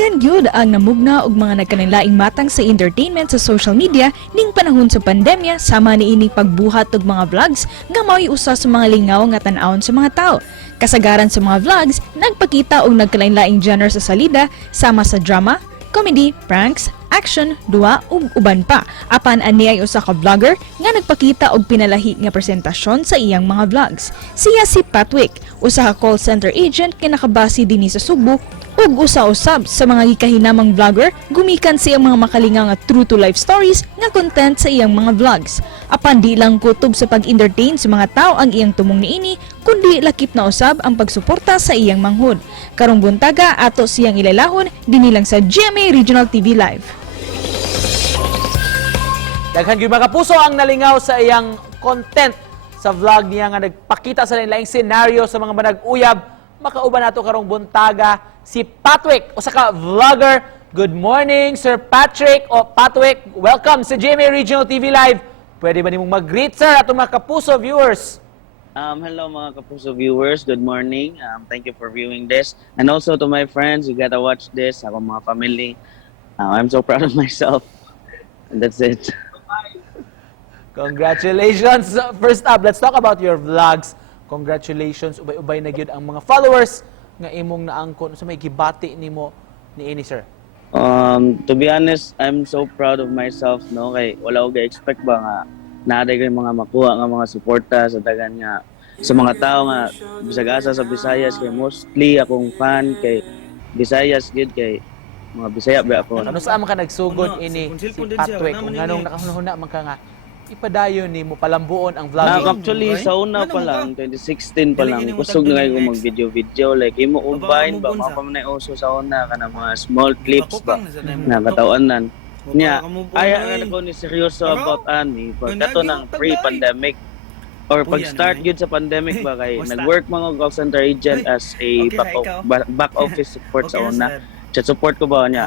Daghan gyud ang namugna og mga nagkanilaing matang sa entertainment sa social media ning panahon sa pandemya sama niini pagbuhat og mga vlogs nga mao'y usa sa mga lingaw nga tan-awon sa mga tawo. Kasagaran sa mga vlogs nagpakita og nagkalain-laing genre sa salida sama sa drama, comedy, pranks, action, duwa ug uban pa. Apan ani ay usa ka vlogger nga nagpakita og pinalahi nga presentasyon sa iyang mga vlogs. Siya si Patwick, usa ka call center agent nga nakabase dinhi sa Subo ug usa-usab sa mga gikahinamang vlogger gumikan sa iyang mga makalingaw nga true to life stories nga content sa iyang mga vlogs. Apan di lang kutob sa pag-entertain sa mga tao ang iyang tumong niini, kundi lakip na usab ang pagsuporta sa iyang manghod. Karong buntaga ato siyang ilalahon dinhi lang sa GMA Regional TV Live. Daghan gyud mga kapuso ang nalingaw sa iyang content sa vlog niya nga nagpakita sa lain-laing senaryo sa mga manag-uyab. Makauban nato karong buntaga si Patwick, usa ka vlogger. Good morning, Sir Patrick o Patwick. Welcome sa GMA Regional TV Live. Pwede ba nimong mag-greet, sir, atong mga kapuso viewers? Hello mga kapuso viewers, good morning. Thank you for viewing this. And also to my friends, you gotta watch this, ako mga family. I'm so proud of myself. And that's it. Congratulations! First up, let's talk about your vlogs. Congratulations, ubay-ubay na gyud ang mga followers nga imong naangkon sa may gibati nimo niini, sir. To be honest, I'm so proud of myself, no? Kay wala ko ga-expect ba nga naaday kay mga makuha nga mga suporta sa dagan nga sa mga tao nga bisag asa sa Visayas, kay mostly akong fan kay Visayas gid, kay mga Bisaya ba ako. Ano saan man ka nagsugod ini si Patwick kung nganong nakahuna man ka nga ipadayon ni mo palambuon ang vlogging? Actually, sa una pa lang, 2016 pa lang, kusog na kayo kung mag-video. Like, imo ubahin ba, mga pamanay uso sa una ka na mga small clips ba, na katawanan. Nya, aya na ko ni seryoso about ani, pagkato ng pre-pandemic, or pag-start yun sa pandemic ba, kay nag-work mga call center agent as a back office support sa una. Chat support ko ba niya.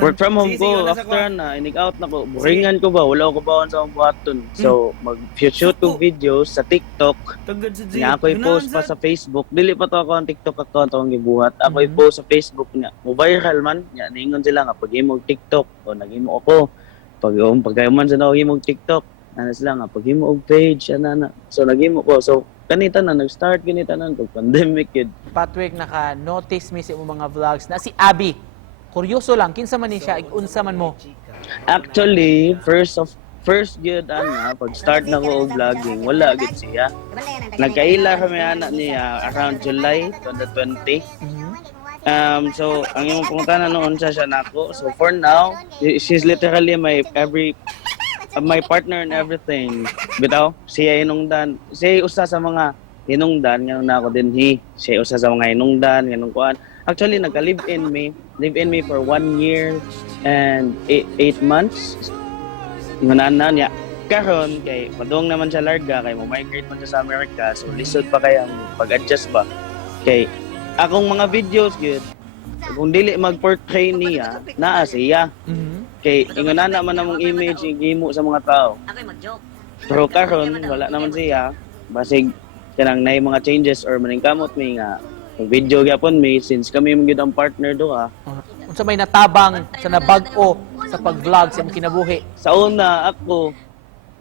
Work from home ko, after na, inig out na ko, buringan ko ba, wala ko ba sa buhaton. So, mag-shoot ko videos sa TikTok. Nga ako i-post pa sa Facebook. Dili pa to ako ang TikTok account akong gibuhat. Ako i-post sa Facebook niya. Mo-viral man, niya, ningon sila nga, pag imog TikTok, o nag-imo ako. Pag-iman sa nag-imog TikTok, ano sila nga, pag-imo og page, ano. So, nag-imo ko. So, kanita na, nag-start kanita na, pag-pandemic yun. Patwick, naka-notice mi sa imong mga vlogs na si Abby. Kuryoso lang, kinsa man ni siya, unsa man mo? Actually, first good pag-start na ko og vlogging, wala gid siya. Nagkaila kami anak niya around July 2020. So ang imong pangutana noon siya nako. So for now, she's literally my partner and everything. Bitaw, siya hinungdan. Siya usa sa mga hinungdan nga na ako din siya usa sa mga hinungdan nga nung kuan. Actually nagka-live-in me for 1 year and 8 months. Ngunana niya karon kay padung naman siya larga kay mo migrate man siya sa America, so lisod pa kay ang pag-adjust ba kay akong mga videos gyud kung dili mag-portray niya naa siya. Kay ingonana man namong image gihimo sa mga tao. Pero karon wala naman siya, basig kanang nay mga changes or maningkamot mi nga video gyapon mi since kami man gyud ang partner duha. Unsa may natabang sa nabag-o sa pag-vlog sa imong kinabuhi? Sa una ako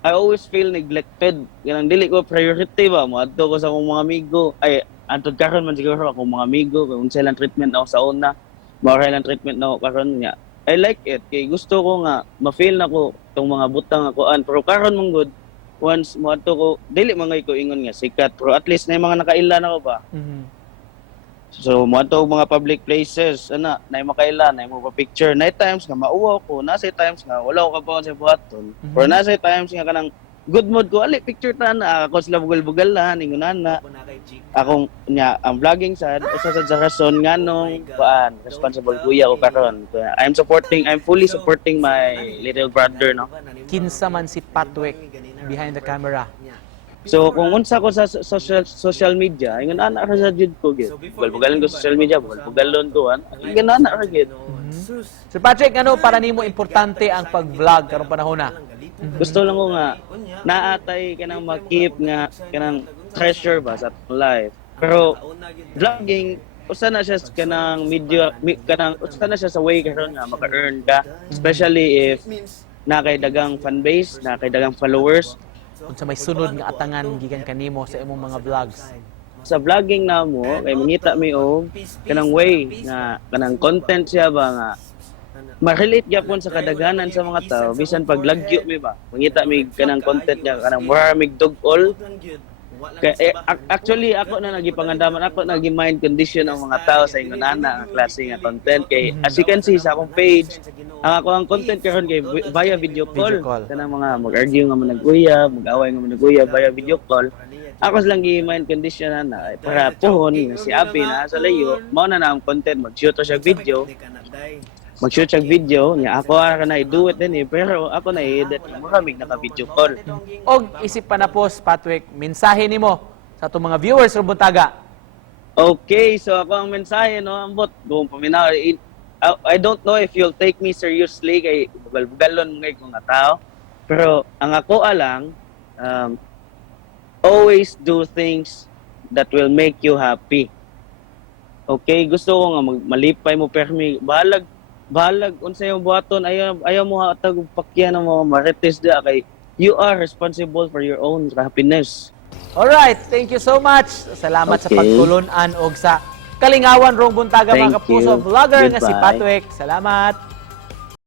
I always feel neglected. Ganang dili ko priority ba mo adto ko sa akong mga amigo. Ay antod karon man siguro akong mga amigo kung unsa lang treatment ako sa una. Mao lang treatment na ako karon niya. I like it kay gusto ko nga ma-feel na ko tong mga butang akoan, pero karon mong good once mo adto ko dili man ko ingon nga sikat, pero at least na mga nakailan ako ba. So mo adto mga public places ana nay makailan nay mo pa picture night times nga mauwa ko, nasa times nga wala ko kabawan sa buhaton, pero nasa times nga kanang good mood ko ali picture ta na ako sila bugal-bugal na ningunana akong nya ang vlogging sad usa sa rason nganong kuan responsible kuya ko karon. I'm fully supporting my little brother, no. Kinsa man si Patwick behind the camera? So kung unsa ko sa social media, ingon ana ra sa jud ko gid. Bugal-bugalan ko sa social media, bugal-bugalon ko ingon ana ra gid. Sir Patrick, ano para nimo importante ang pag-vlog karong panahon na? Gusto lang ko nga naatay kanang mag-keep nga kanang treasure ba sa life. Pero vlogging usa na siya kanang usa na siya sa way karon nga maka-earn ka, especially if nakay dagang fan base, nakay dagang followers. Unsa may sunod nga atangan gikan kanimo sa imong mga vlogs? Sa vlogging namo kay mangita mi og kanang way nga kanang content siya ba nga ma-relate gyapon sa kadaghanan sa mga tao bisan pag lagyo mi ba. Mangita mi kanang content niya kanang maramig dugol. Actually, ako na nagipangandaman, ako nagi-mind condition ang mga tao sa ingon ana ang klase nga content. Kay, as you can see sa akong page, ang ako ang content karon kay via video call. Video call. Kanang mga mag-argue nga manag-uyab, mag-away nga manag-uyab via video call. Ako lang gi-mind condition na para puhon nga si Abi na sa layo, mao na ang content, mag-shoot siya video. Mag-shoot siya video, niya ako ara na i-do it din pero ako na i-edit, maraming naka-video call. Og isip pa na po, Patrick, mensahe nimo sa atong mga viewers ron buntaga. Okay, so ako ang mensahe no, ambot kung paminaw I don't know if you'll take me seriously kay bugal-bugalon mga kung nga tao. Pero ang ako lang always do things that will make you happy. Okay, gusto ko nga malipay mo permi balag unsa yung buhaton ayaw mo hatag pakyan ng mga marites da kay you are responsible for your own happiness. Alright, thank you so much. Salamat sa Okay. pagtulunan og sa kalingawan rong buntaga Thank mga kapuso you. vlogger nga si Goodbye. Patrick. Salamat.